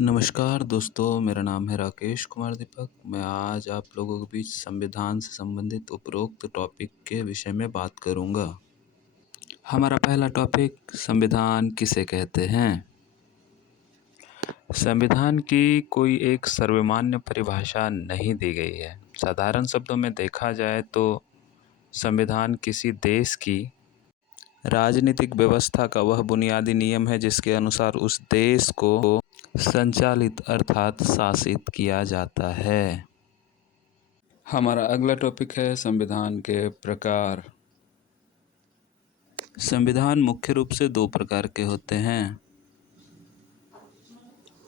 नमस्कार दोस्तों, मेरा नाम है राकेश कुमार दीपक। मैं आज आप लोगों के बीच संविधान से संबंधित उपरोक्त टॉपिक के विषय में बात करूंगा। हमारा पहला टॉपिक संविधान किसे कहते हैं। संविधान की कोई एक सर्वमान्य परिभाषा नहीं दी गई है। साधारण शब्दों में देखा जाए तो संविधान किसी देश की राजनीतिक व्यवस्था का वह बुनियादी नियम है जिसके अनुसार उस देश को संचालित अर्थात शासित किया जाता है। हमारा अगला टॉपिक है संविधान के प्रकार। संविधान मुख्य रूप से दो प्रकार के होते हैं।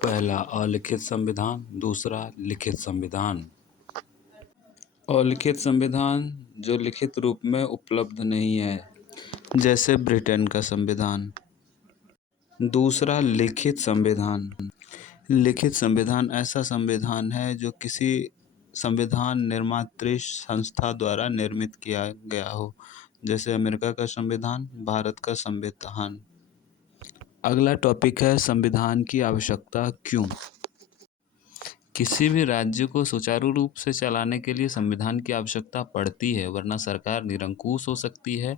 पहला अलिखित संविधान, दूसरा लिखित संविधान। अलिखित संविधान जो लिखित रूप में उपलब्ध नहीं है, जैसे ब्रिटेन का संविधान। दूसरा लिखित संविधान। लिखित संविधान ऐसा संविधान है जो किसी संविधान निर्मात्री संस्था द्वारा निर्मित किया गया हो, जैसे अमेरिका का संविधान, भारत का संविधान। अगला टॉपिक है संविधान की आवश्यकता क्यों। किसी भी राज्य को सुचारू रूप से चलाने के लिए संविधान की आवश्यकता पड़ती है, वरना सरकार निरंकुश हो सकती है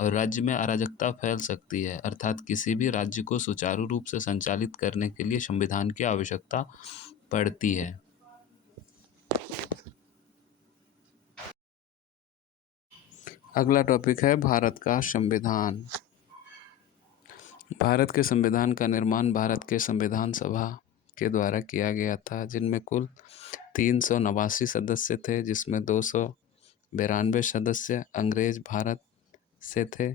और राज्य में अराजकता फैल सकती है। अर्थात किसी भी राज्य को सुचारू रूप से संचालित करने के लिए संविधान की आवश्यकता पड़ती है। अगला टॉपिक है भारत का संविधान। भारत के संविधान का निर्माण भारत के संविधान सभा के द्वारा किया गया था, जिनमें कुल 389 सदस्य थे, जिसमें 292 सदस्य अंग्रेज भारत से थे,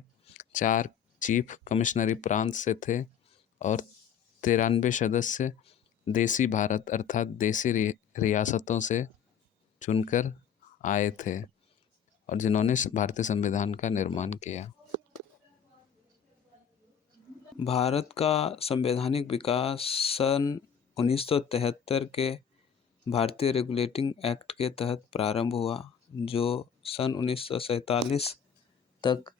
4 चीफ कमिश्नरी प्रांत से थे और 93 सदस्य देसी भारत अर्थात देसी रियासतों से चुनकर आए थे और जिन्होंने भारतीय संविधान का निर्माण किया। भारत का संवैधानिक विकास सन 1973 के भारतीय रेगुलेटिंग एक्ट के तहत प्रारंभ हुआ, जो सन 1947 तक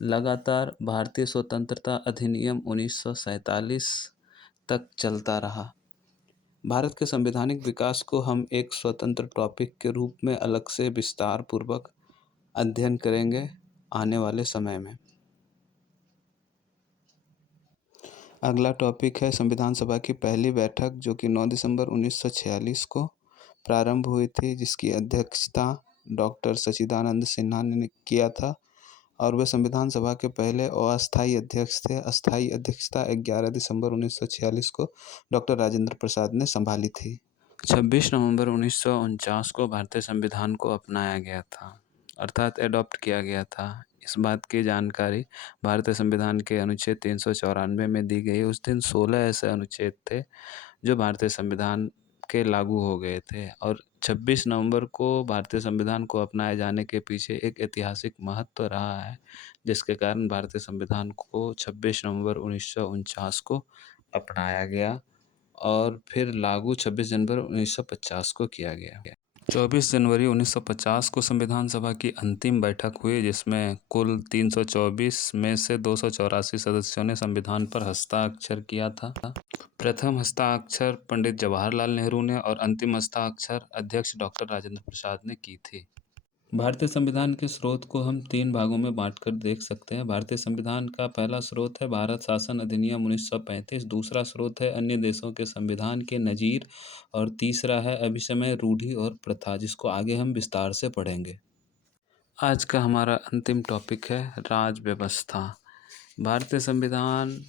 लगातार भारतीय स्वतंत्रता अधिनियम 1947 तक चलता रहा। भारत के संवैधानिक विकास को हम एक स्वतंत्र टॉपिक के रूप में अलग से विस्तार पूर्वक अध्ययन करेंगे आने वाले समय में। अगला टॉपिक है संविधान सभा की पहली बैठक, जो कि 9 दिसंबर 1946 को प्रारंभ हुई थी, जिसकी अध्यक्षता डॉक्टर सच्चिदानंद सिन्हा ने किया था और वे संविधान सभा के पहले अस्थायी अध्यक्ष थे। अस्थायी अध्यक्षता 11 दिसंबर 1946 को डॉक्टर राजेंद्र प्रसाद ने संभाली थी। 26 नवंबर 1949 को भारतीय संविधान को अपनाया गया था, अर्थात एडॉप्ट किया गया था। इस बात की जानकारी भारतीय संविधान के अनुच्छेद 394 में दी गई। उस दिन 16 ऐसे अनुच्छेद थे जो भारतीय संविधान के लागू हो गए थे और 26 नवंबर को भारतीय संविधान को अपनाए जाने के पीछे एक ऐतिहासिक महत्व रहा है, जिसके कारण भारतीय संविधान को 26 नवंबर 1949 को अपनाया गया और फिर लागू 26 जनवरी 1950 को किया गया। 24 जनवरी 1950 को संविधान सभा की अंतिम बैठक हुई, जिसमें कुल 324 में से 284 सदस्यों ने संविधान पर हस्ताक्षर किया था। प्रथम हस्ताक्षर पंडित जवाहरलाल नेहरू ने और अंतिम हस्ताक्षर अध्यक्ष डॉक्टर राजेंद्र प्रसाद ने की थी। भारतीय संविधान के स्रोत को हम 3 भागों में बांटकर देख सकते हैं। भारतीय संविधान का पहला स्रोत है भारत शासन अधिनियम 1935, दूसरा स्रोत है अन्य देशों के संविधान के नज़ीर और तीसरा है अभिसमय, रूढ़ि और प्रथा, जिसको आगे हम विस्तार से पढ़ेंगे। आज का हमारा अंतिम टॉपिक है राज व्यवस्था। भारतीय संविधान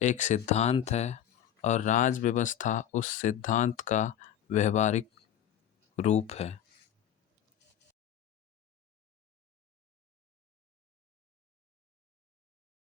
एक सिद्धांत है और राज व्यवस्था उस सिद्धांत का व्यवहारिक रूप है।